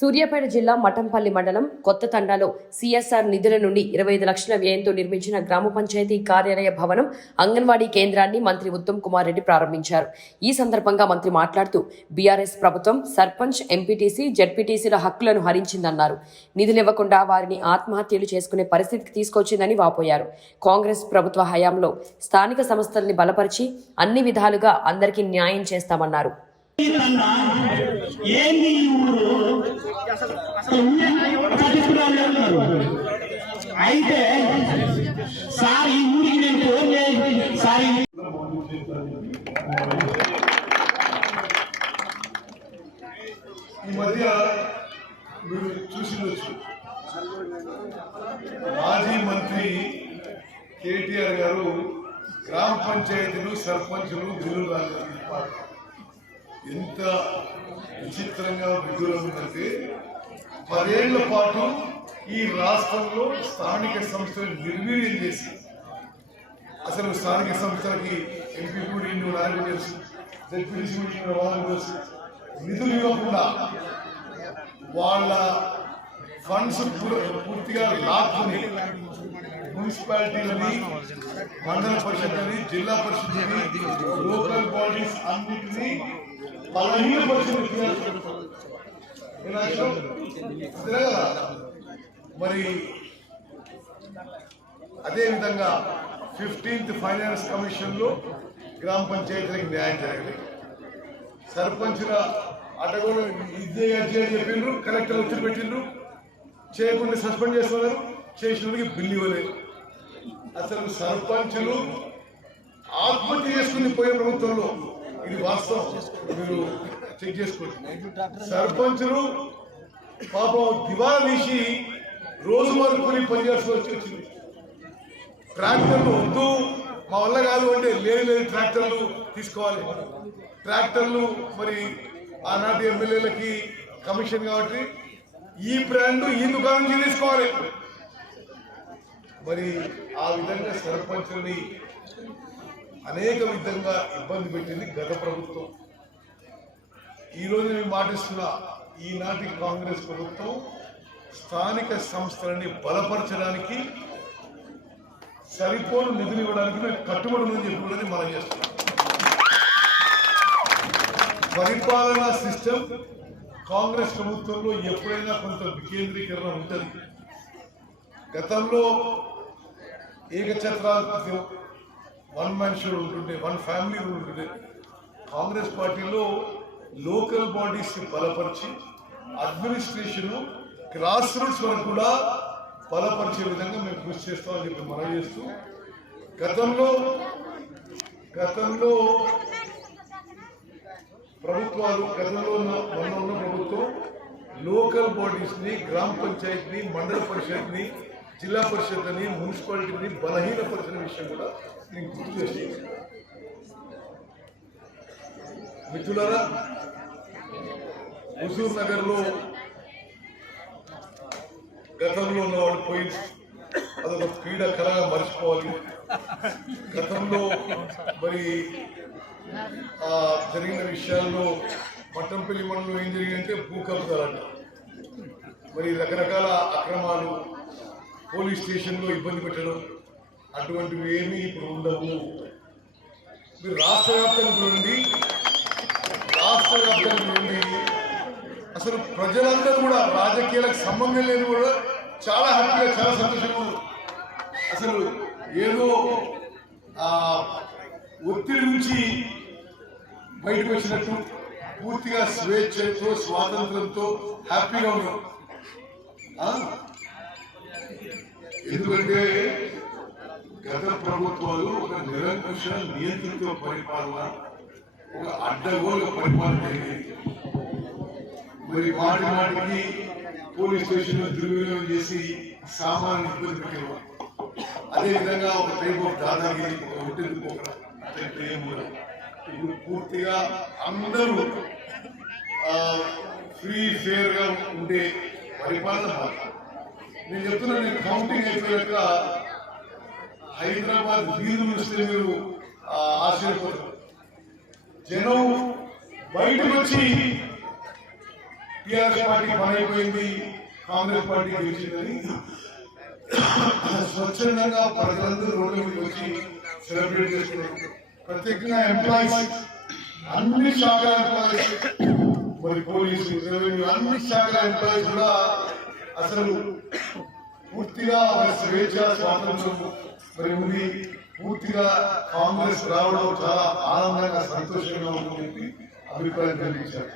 సూర్యాపేట జిల్లా మఠంపల్లి మండలం కొత్త తండాలో సిఎస్ఆర్ నిధుల నుండి ఇరవై ఐదు లక్షల వ్యయంతో నిర్మించిన గ్రామ పంచాయతీ కార్యాలయ భవనం అంగన్వాడీ కేంద్రాన్ని మంత్రి ఉత్తమ్ కుమార్ రెడ్డి ప్రారంభించారు. ఈ సందర్భంగా మంత్రి మాట్లాడుతూ బీఆర్ఎస్ ప్రభుత్వం సర్పంచ్ ఎంపీటీసీ జడ్పీటీసీల హక్కులను హరించిందన్నారు. నిధులు ఇవ్వకుండా వారిని ఆత్మహత్యలు చేసుకునే పరిస్థితికి తీసుకొచ్చిందని వాపోయారు. కాంగ్రెస్ ప్రభుత్వ హయాంలో స్థానిక సంస్థల్ని బలపరిచి అన్ని విధాలుగా అందరికీ న్యాయం చేస్తామన్నారు. ఏంది ఈ ఊరు అసలు ఊరే పట్టించుకునే ఉన్నారు అయితే సార్ ఈ ఊరికి నేను ఫోన్ చేసి సార్ ఈ మధ్య మీరు చూసినచ్చు. మాజీ మంత్రి కేటీఆర్ గారు గ్రామ పంచాయతీలు సర్పంచులు బిల్లు రాలేదు ఎంత విచిత్రంగా విడ్డూరం ఉందంటే పదేళ్ళ పాటు ఈ రాష్ట్రంలో స్థానిక సంస్థలు నిర్వీర్యం చేసి అసలు స్థానిక సంస్థలకి ఎంపీ కూడా ఇన్ని నాయకులు తెలుసు జడ్పీటీసీ కూడా తెలుసు. నిధులు ఇవ్వకుండా వాళ్ళ ఫండ్స్ పూర్తిగా లాక్కుని మున్సిపాలిటీలని మండల పరిషత్ని జిల్లా పరిషత్ని లోకల్ బాడీస్ అన్నింటినీ బలహీనపరిచిన మరి అదేవిధంగా ఫిఫ్టీన్త్ ఫైనాన్స్ కమిషన్లో గ్రామ పంచాయతీలకు న్యాయం జరగలేదు సర్పంచుల అటగోలు ఇదే అని చెప్పిండ్రు కలెక్టర్ ఒత్తిడి పెట్టిండ్రు చేయకుండా సస్పెండ్ చేస్తున్నారు చేసినోడికి బిల్లు ఇవ్వలేదు. అసలు సర్పంచులు ఆత్మహత్య చేసుకుని పోయే ప్రభుత్వంలో ఇది వాస్తవం. మీరు చెక్ చేసుకోండి. సర్పంచులు పాపం దివాలా తీసి రోజు వరకు పనిచేయాల్సి వచ్చి వచ్చింది. ట్రాక్టర్లు వద్దు మా వల్ల కాదు అంటే లేని లేని ట్రాక్టర్లు తీసుకోవాలి. ట్రాక్టర్లు మరి ఆనాటి ఎమ్మెల్యేలకి కమిషన్ కాబట్టి ఈ బ్రాండ్ ఈ దుకాణం నుంచి తీసుకోవాలి. మరి ఆ విధంగా సర్పంచుల్ని అనేక విధంగా ఇబ్బంది పెట్టింది గత ప్రభుత్వం. ఈ రోజు నేను మాటిస్తున్నా ఈనాటి కాంగ్రెస్ ప్రభుత్వం స్థానిక సంస్థలని బలపరచడానికి సరిపోను నిధులు ఇవ్వడానికి మేము కట్టుబడి ఉందని చెప్పుకోవడానికి మనం చేస్తున్నాం. పరిపాలనా సిస్టమ్ కాంగ్రెస్ ప్రభుత్వంలో ఎప్పుడైనా కొంత వికేంద్రీకరణ ఉంటుంది. గతంలో ఏకఛత్రాధిపత్యం వన్ మ్యాన్ షో ఉంటుండే వన్ ఫ్యామిలీ రూల్ ఉంటుండే. కాంగ్రెస్ పార్టీలో లోకల్ బాడీస్ బలపరిచి అడ్మినిస్ట్రేషన్ క్లాస్ రూట్స్ వరకు కూడా బలపరిచే విధంగా మేము కృషి చేస్తామని చెప్పి మనం చేస్తూ గతంలో గతంలో ప్రభుత్వాలు గతంలో ఉన్న మొన్న ఉన్న ప్రభుత్వం లోకల్ బాడీస్ని గ్రామ పంచాయతీని మండల పరిషత్ని జిల్లా పరిషత్ని మున్సిపాలిటీని బలహీనపరిచిన విషయం కూడా నేను గుర్తు చేసి మిత్రులరా హుజూర్ నగర్లో గతంలో ఉన్న వాళ్ళు పోయి అదొక క్రీడ కళగా మర్చిపోవాలి గతంలో మరి ఆ జరిగిన విషయాల్లో మట్టంపల్లి మండలం ఏం జరిగిందంటే భూ కబ్జాలంట. మరి రకరకాల అక్రమాలు పోలీస్ స్టేషన్లో ఇబ్బంది పెట్టడం అటువంటివి ఏమీ ఇప్పుడు ఉండవు. మీరు రాష్ట్ర వ్యాప్తంగా నుండి రాష్ట్ర వ్యాప్తంగా నుండి అసలు ప్రజలందరూ కూడా రాజకీయాలకు సంబంధం లేని కూడా చాలా హ్యాపీగా చాలా సంతోషంగా అసలు ఏదో ఒత్తిడి నుంచి బయటకు వచ్చినట్టు పూర్తిగా స్వేచ్ఛతో స్వాతంత్రంతో హ్యాపీగా ఉన్నాం ఎందుకంటే గత ప్రభుత్వాలు ఒక నిరంకుశ నియంత్రిత పరిపాలన ఒక అడ్డగోలు పరిపాలన జరిగింది మరి మాటి మాటికి పోలీస్ స్టేషన్ దుర్వినియోగం చేసి సామాన్య ఇబ్బంది పెట్టేవారు. అదేవిధంగా ఒక టైప్ ఆఫ్ దాదాగిరి ఒక ఒంటరి పోకడ ఇప్పుడు పూర్తిగా అందరూ ఫ్రీ ఫేర్గా ఉండే పరిపాలన నేను చెప్తున్నా నేను కౌంటింగ్ అయిపోయాక హైదరాబాద్ వీధులు వస్తే మీరు ఆశ్చర్యపోతారు. జనం బయటకు వచ్చి టీఆర్ఎస్ పార్టీ పని అయిపోయింది కాంగ్రెస్ పార్టీ గెలిచిందని స్వచ్ఛందంగా ప్రజలందరూ రోడ్ల మీద వచ్చి సెలబ్రేట్ చేసుకున్నారు. ప్రత్యేకంగా ఎంప్లాయీస్ అన్ని శాఖల ఎంప్లాయీస్ మరి పోలీసు రెవెన్యూ అన్ని శాఖల ఎంప్లాయీస్ కూడా అసలు పూర్తిగా స్వేచ్ఛ స్వాతంత్రం మరి ఉంది పూర్తిగా కాంగ్రెస్ రావడం చాలా ఆనందంగా సంతోషంగా ఉందని చెప్పి అభిప్రాయం కలిగించారు.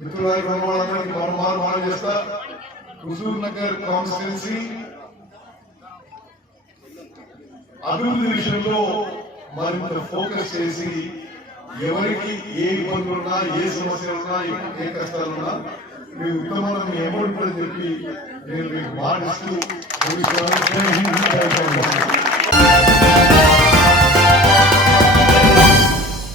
మిత్రులారి మనవాళ్ళందరికీ మనమారు మనం చేస్తా. హుజూర్ నగర్ కాన్స్టిట్యున్సీ అభివృద్ధి విషయంలో మరింత ఫోకస్ చేసి ఎవరికి ఏ ఇబ్బందులు ఉన్నా ఏ సమస్యలు ఉన్నా ఏ కష్టాలు ఉన్నా మీ ఉత్తమంగా మీ అమౌంట్ అని చెప్పి నేను మీకు మాటిస్తూ